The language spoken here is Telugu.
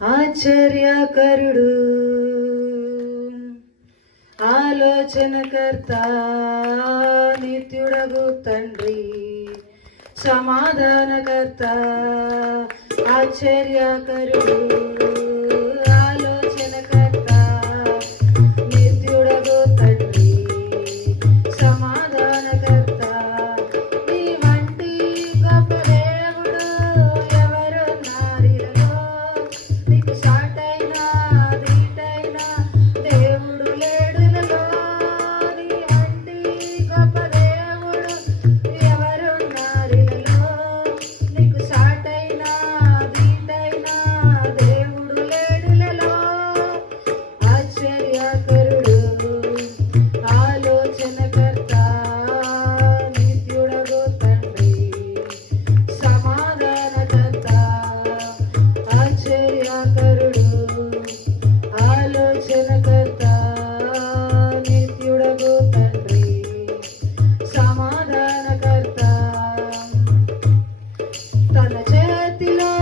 ఆశ్చర్యకరుడు, ఆలోచనకర్త, నిత్యుడగు తండ్రి, సమాధానకర్త, ఆశ్చర్యకరుడు, ఆలోచనకర్త, నిత్యుడగు తండ్రి, సమాధానకర్త. నీ వంటి గొప్ప దేవుడు ఎవరున్నారిలో, నీకు సాటైనా దీటైనా దేవుడు లేడులలో. నీ వంటి గొప్ప దేవుడు ఎవరున్నారిలో, నీకు సాటైనా దీటైనా దేవుడు లేడులలో. ఆశ్చర్యకరుడు, ఆలోచనకర్త, నిత్యుడగు తండ్రి, సమాధానకర్త, ఆశ్చర్యకరుడు, ఆలోచనకర్త, నిత్యుడగు తండ్రి, సమాధానకర్త. తన చేతిలో